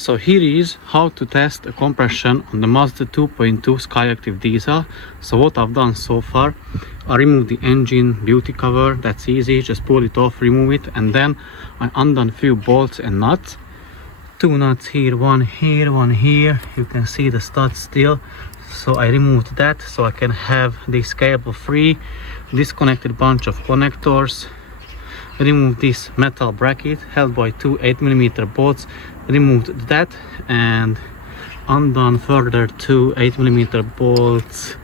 So here is how to test a compression on the Mazda 2.2 Skyactiv diesel. So what I've done so far, I removed the engine beauty cover. That's easy, just pull it off, remove it, and then I undone a few bolts and nuts. Two nuts here, one here. You can see the studs still. So I removed that so I can have this cable free. Disconnected a bunch of connectors. Removed this metal bracket held by two 8mm bolts. Removed that and undone further two 8mm bolts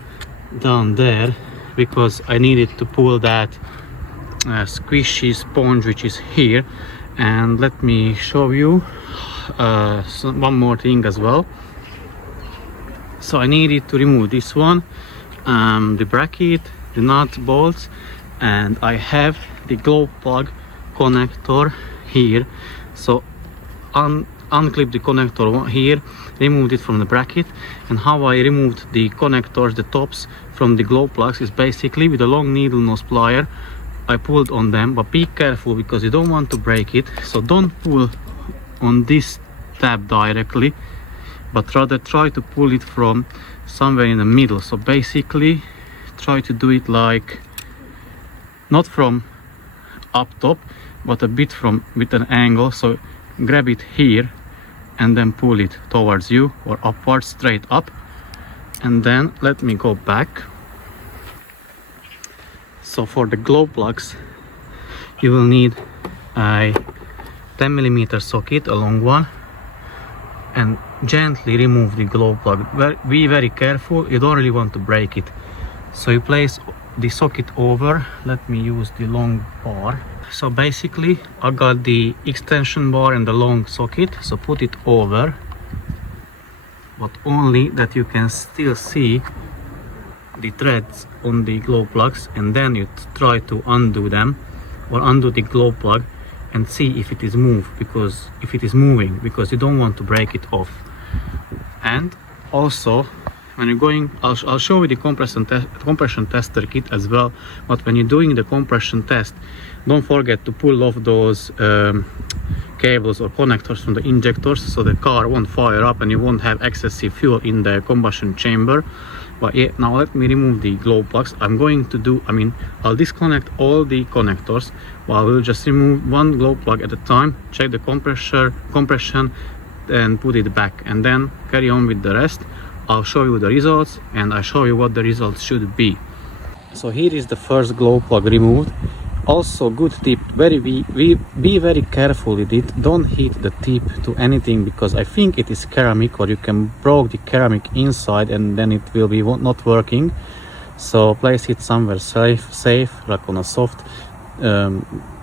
down there because I needed to pull that squishy sponge which is here. And let me show you one more thing as well. So I needed to remove this one, the bracket, the nuts, bolts, and I have the glow plug connector here. So unclip the connector here, removed it from the bracket. And how I removed the connectors, the tops, from the glow plugs is basically with a long needle nose plier. I pulled on them, but be careful because you don't want to break it. So don't pull on this tab directly, but rather try to pull it from somewhere in the middle. So basically try to do it like not from up top, but a bit from with an angle. So grab it here and then pull it towards you or upwards, straight up. And then let me go back. So for the glow plugs you will need a 10mm socket, a long one, and gently remove the glow plug. Be very careful, you don't really want to break it. So you place the socket over. Let me use the long bar. So basically I got the extension bar and the long socket, so put it over, but only that you can still see the threads on the glow plugs, and then you try to undo them or undo the glow plug and see if it is moving, because you don't want to break it off. And also when you're going, I'll show you the compression tester kit as well, but when you're doing the compression test, don't forget to pull off those cables or connectors from the injectors so the car won't fire up and you won't have excessive fuel in the combustion chamber. But yeah, now let me remove the glow plugs. I'll disconnect all the connectors, but I will just remove one glow plug at a time, check the compression and put it back, and then carry on with the rest. I'll show you the results and I'll show you what the results should be. So here is the first glow plug removed. Also, good tip, be very careful with it. Don't hit the tip to anything because I think it is ceramic, or you can break the ceramic inside and then it will be not working. So place it somewhere safe, like on a soft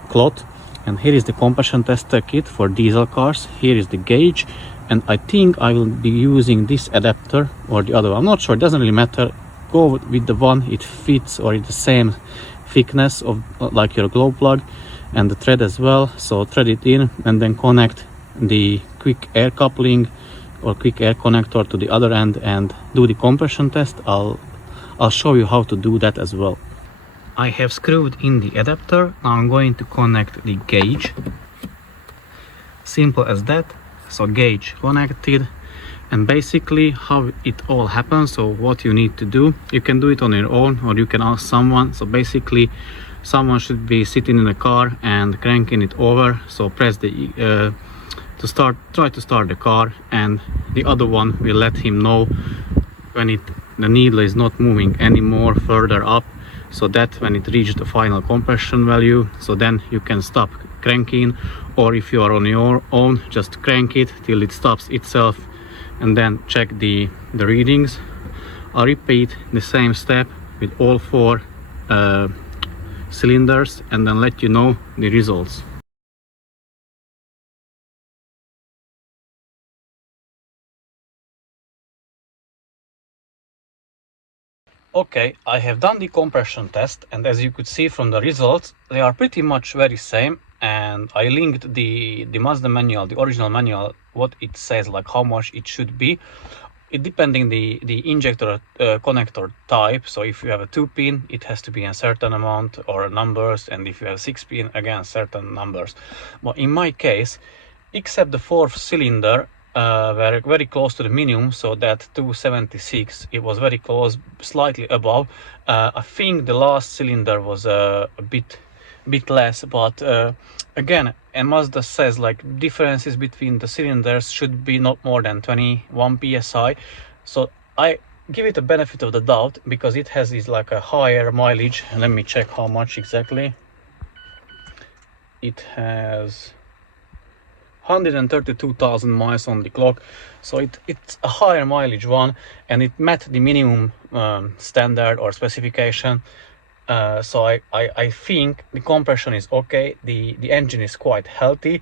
cloth. And here is the compression tester kit for diesel cars. Here is the gauge, and I think I will be using this adapter or the other one. I'm not sure, it doesn't really matter. Go with the one it fits or it's the same thickness of like your glow plug, and the thread as well. So thread it in and then connect the quick air coupling or quick air connector to the other end and do the compression test. I'll show you how to do that as well. I have screwed in the adapter. Now I'm going to connect the gauge. Simple as that. So gauge connected, and basically how it all happens. So what you need to do, you can do it on your own or you can ask someone. So basically someone should be sitting in the car and cranking it over. So press the try to start the car, and the other one will let him know when the needle is not moving anymore further up, so that when it reaches the final compression value, so then you can stop cranking. Or if you are on your own, just crank it till it stops itself and then check the readings. I'll repeat the same step with all four cylinders and then let you know the results. Okay, I have done the compression test, and as you could see from the results, they are pretty much very same. And I linked the Mazda manual, the original manual, what it says, like how much it should be. It depending the injector connector type. So if you have a 2-pin, it has to be a certain amount or numbers, and if you have 6-pin, again certain numbers. But in my case, except the 4th cylinder, were very close to the minimum, so that 276, it was very close, slightly above. I think the last cylinder was a bit less, but again, and Mazda says like differences between the cylinders should be not more than 21 psi, so I give it a benefit of the doubt because it has this like a higher mileage. Let me check how much exactly. It has 132,000 miles on the clock, so it's a higher mileage one, and it met the minimum standard or specification. So I think the compression is okay, the engine is quite healthy.